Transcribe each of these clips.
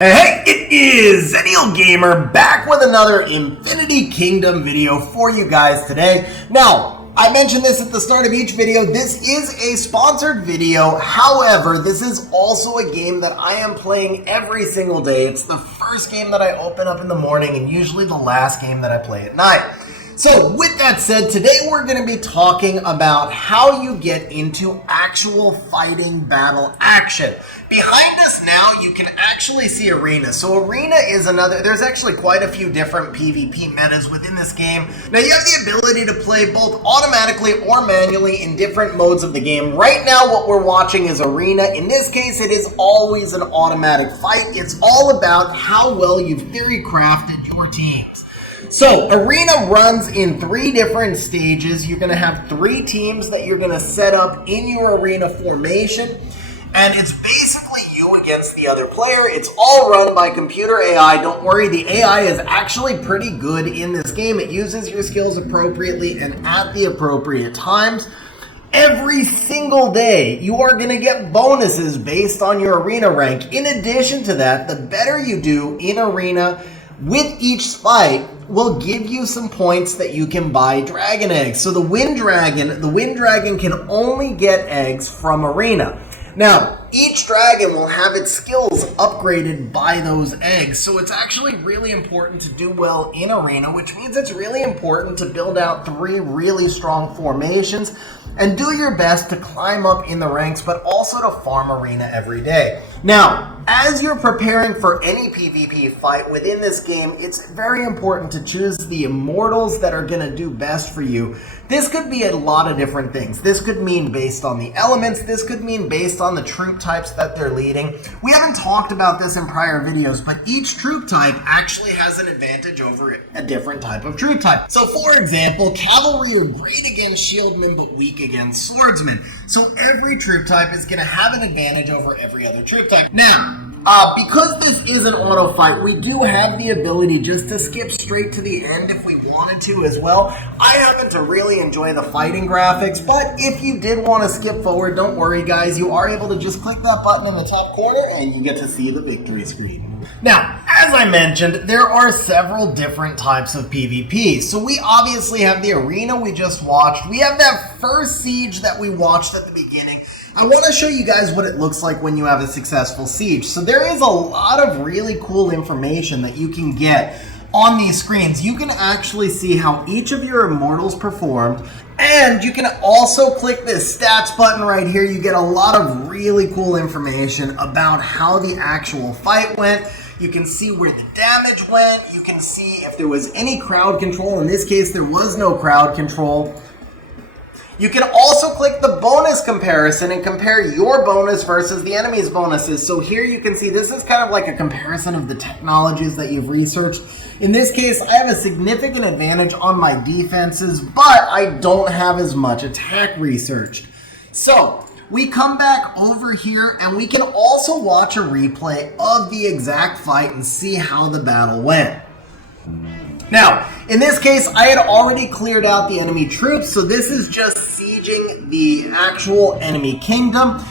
Hey, it is Zennial Gamer back with another Infinity Kingdom video for you guys today. Now, I mentioned this at the start of each video. This is a sponsored video. However, this is also a game that I am playing every single day. It's the first game that I open up in the morning and usually the last game that I play at night. So with that said, today we're going to be talking about how you get into actual fighting battle action. Behind us now, you can actually see Arena. So Arena is there's actually quite a few different PvP metas within this game. Now you have the ability to play both automatically or manually in different modes of the game. Right now what we're watching is Arena. In this case, it is always an automatic fight. It's all about how well you've theory crafted your teams. So, Arena runs in 3 different stages. You're going to have 3 teams that you're going to set up in your Arena formation. And it's basically you against the other player. It's all run by computer AI. Don't worry, the AI is actually pretty good in this game. It uses your skills appropriately and at the appropriate times. Every single day, you are going to get bonuses based on your Arena rank. In addition to that, the better you do in Arena with each fight will give you some points that you can buy dragon eggs. So the wind dragon can only get eggs from Arena. Now, each dragon will have its skills upgraded by those eggs. So it's actually really important to do well in Arena, which means it's really important to build out 3 really strong formations and do your best to climb up in the ranks, but also to farm Arena every day. Now, as you're preparing for any PvP fight within this game, it's very important to choose the Immortals that are going to do best for you. This could be a lot of different things. This could mean based on the elements. This could mean based on the troop types that they're leading. We haven't talked about this in prior videos, but each troop type actually has an advantage over a different type of troop type. So for example, cavalry are great against shieldmen, but weak against swordsmen. So every troop type is going to have an advantage over every other troop type. Now, because this is an auto fight, we do have the ability just to skip straight to the end if we wanted to as well. I happen to really enjoy the fighting graphics, but if you did want to skip forward, don't worry guys, you are able to just click that button in the top corner and you get to see the victory screen. Now, as I mentioned, there are several different types of PvP. So we obviously have the Arena we just watched. We have that first siege that we watched at the beginning. I want to show you guys what it looks like when you have a successful siege. So there is a lot of really cool information that you can get on these screens. You can actually see how each of your Immortals performed, and you can also click this stats button right here. You get a lot of really cool information about how the actual fight went. You can see where the damage went. You can see if there was any crowd control. In this case, there was no crowd control. You can also click the bonus comparison and compare your bonus versus the enemy's bonuses. So here you can see this is kind of like a comparison of the technologies that you've researched. In this case, I have a significant advantage on my defenses, but I don't have as much attack researched. So we come back over here and we can also watch a replay of the exact fight and see how the battle went. Now, in this case, I had already cleared out the enemy troops, so this is just sieging the actual enemy kingdom.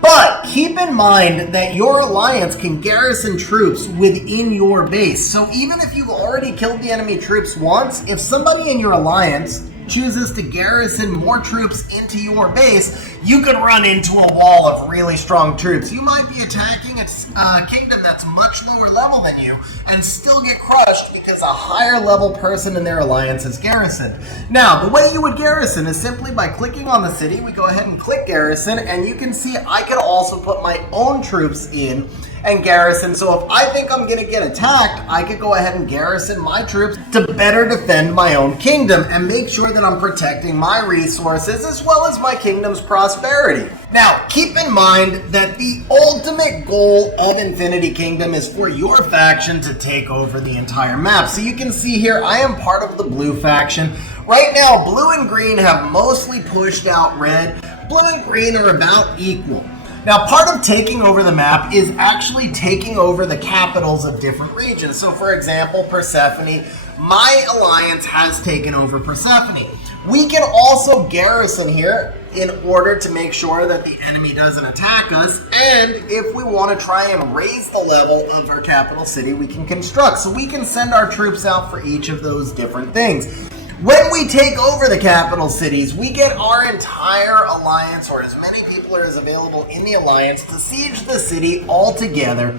But keep in mind that your alliance can garrison troops within your base. So even if you've already killed the enemy troops once, if somebody in your alliance chooses to garrison more troops into your base, you could run into a wall of really strong troops. You might be attacking a kingdom that's much lower level than you and still get crushed because a higher level person in their alliance is garrisoned. Now, the way you would garrison is simply by clicking on the city. We go ahead and click garrison, and you can see I could also put my own troops in and garrison. So if I think I'm going to get attacked, I could go ahead and garrison my troops to better defend my own kingdom and make sure that I'm protecting my resources as well as my kingdom's prosperity. Now, keep in mind that the ultimate goal of Infinity Kingdom is for your faction to take over the entire map. So you can see here, I am part of the blue faction. Right now, blue and green have mostly pushed out red. Blue and green are about equal. Now, part of taking over the map is actually taking over the capitals of different regions. So, for example, Persephone, my alliance has taken over Persephone. We can also garrison here in order to make sure that the enemy doesn't attack us, and if we want to try and raise the level of our capital city, we can construct. So we can send our troops out for each of those different things. When we take over the capital cities, we get our entire alliance, or as many people as available in the alliance, to siege the city all together.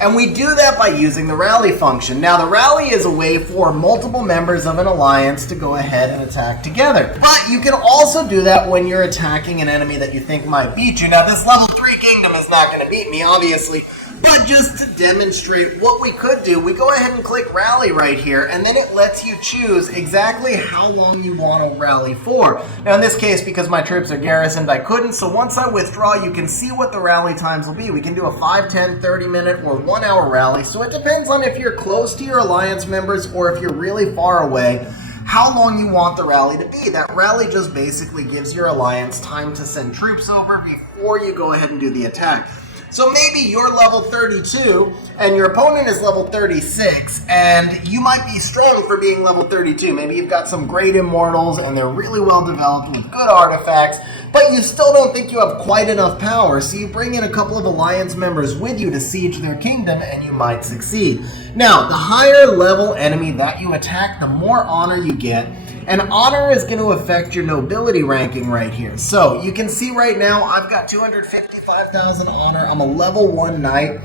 And we do that by using the rally function. Now, the rally is a way for multiple members of an alliance to go ahead and attack together. But you can also do that when you're attacking an enemy that you think might beat you. Now, this level 3 kingdom is not going to beat me, obviously. But just to demonstrate what we could do, we go ahead and click rally right here, and then it lets you choose exactly how long you want to rally for. Now in this case, because my troops are garrisoned, I couldn't, so once I withdraw, you can see what the rally times will be. We can do a 5, 10, 30 minute, or 1 hour rally, so it depends on if you're close to your alliance members or if you're really far away, how long you want the rally to be. That rally just basically gives your alliance time to send troops over before you go ahead and do the attack. So maybe you're level 32 and your opponent is level 36, and you might be strong for being level 32. Maybe you've got some great immortals and they're really well developed with good artifacts, but you still don't think you have quite enough power, so you bring in a couple of alliance members with you to siege their kingdom and you might succeed. Now, the higher level enemy that you attack, the more honor you get. And honor is going to affect your nobility ranking right here. So you can see right now I've got 255,000 honor. I'm a level 1 knight.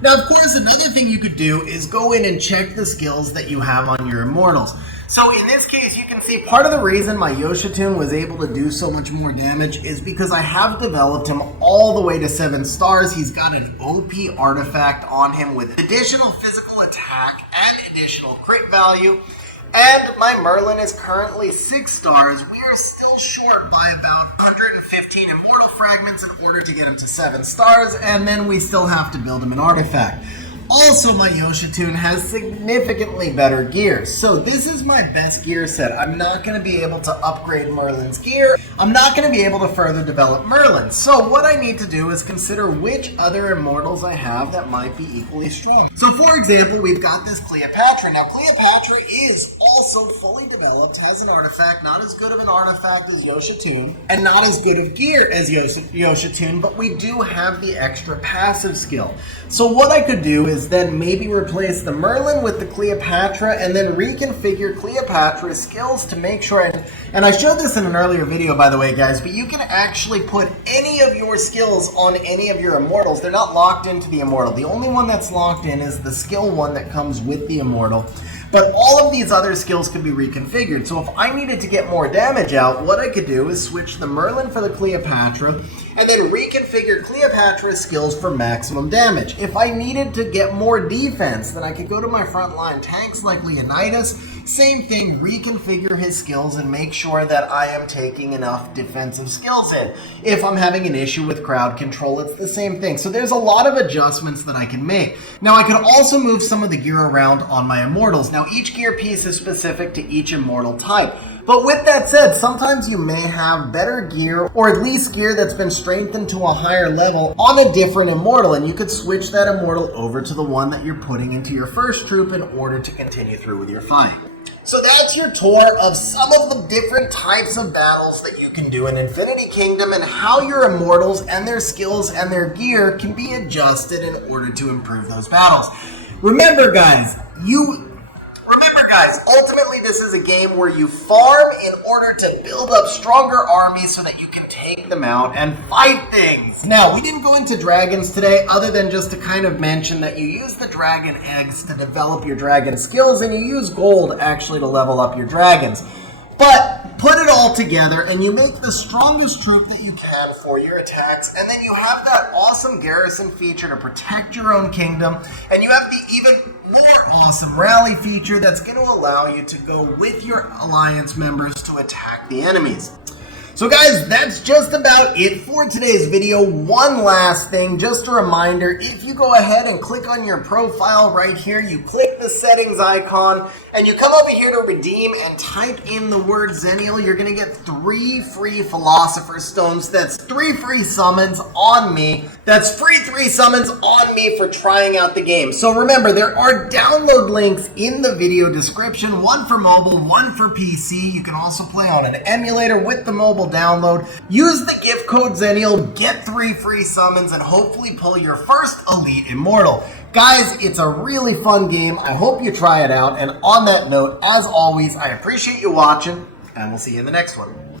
Now, of course, another thing you could do is go in and check the skills that you have on your immortals. So in this case, you can see part of the reason my Yoshitun was able to do so much more damage is because I have developed him all the way to 7 stars. He's got an OP artifact on him with additional physical attack and additional crit value. And my Merlin is currently 6 stars. We are still short by about 115 immortal fragments in order to get him to 7 stars, and then we still have to build him an artifact. Also, my Yoshitun has significantly better gear. So this is my best gear set. I'm not going to be able to upgrade Merlin's gear. I'm not going to be able to further develop Merlin. So what I need to do is consider which other immortals I have that might be equally strong. So for example, we've got this Cleopatra. Now Cleopatra is also fully developed, has an artifact, not as good of an artifact as Yoshitun, and not as good of gear as Yoshitun, but we do have the extra passive skill. So what I could do is then maybe replace the Merlin with the Cleopatra and then reconfigure Cleopatra's skills to make sure, and I showed this in an earlier video by the way guys, but you can actually put any of your skills on any of your immortals. They're not locked into the immortal. The only one that's locked in is the skill one that comes with the immortal. But all of these other skills could be reconfigured. So if I needed to get more damage out, what I could do is switch the Merlin for the Cleopatra and then reconfigure Cleopatra's skills for maximum damage. If I needed to get more defense, then I could go to my frontline tanks like Leonidas. Same thing, reconfigure his skills and make sure that I am taking enough defensive skills in. If I'm having an issue with crowd control, it's the same thing. So there's a lot of adjustments that I can make. Now I could also move some of the gear around on my immortals. Now each gear piece is specific to each immortal type. But with that said, sometimes you may have better gear, or at least gear that's been strengthened to a higher level on a different immortal, and you could switch that immortal over to the one that you're putting into your first troop in order to continue through with your fight. So that's your tour of some of the different types of battles that you can do in Infinity Kingdom and how your immortals and their skills and their gear can be adjusted in order to improve those battles. Remember guys, ultimately this is a game where you farm in order to build up stronger armies so that you can take them out and fight things. Now, we didn't go into dragons today other than just to kind of mention that you use the dragon eggs to develop your dragon skills and you use gold actually to level up your dragons. But put it all together and you make the strongest troop that you can for your attacks, and then you have that awesome garrison feature to protect your own kingdom, and you have the even more awesome rally feature that's going to allow you to go with your alliance members to attack the enemies. So guys, that's just about it for today's video. One last thing, just a reminder, if you go ahead and click on your profile right here, you click the settings icon, and you come over here to redeem and type in the word Zenial, you're going to get 3 free Philosopher's Stones. That's 3 free summons on me. That's free 3 summons on me for trying out the game. So remember, there are download links in the video description, one for mobile, one for PC. You can also play on an emulator with the mobile download. Use the gift code Zenial, get 3 free summons, and hopefully pull your first Elite Immortal. Guys, it's a really fun game. I hope you try it out. And on that note, as always, I appreciate you watching, and we'll see you in the next one.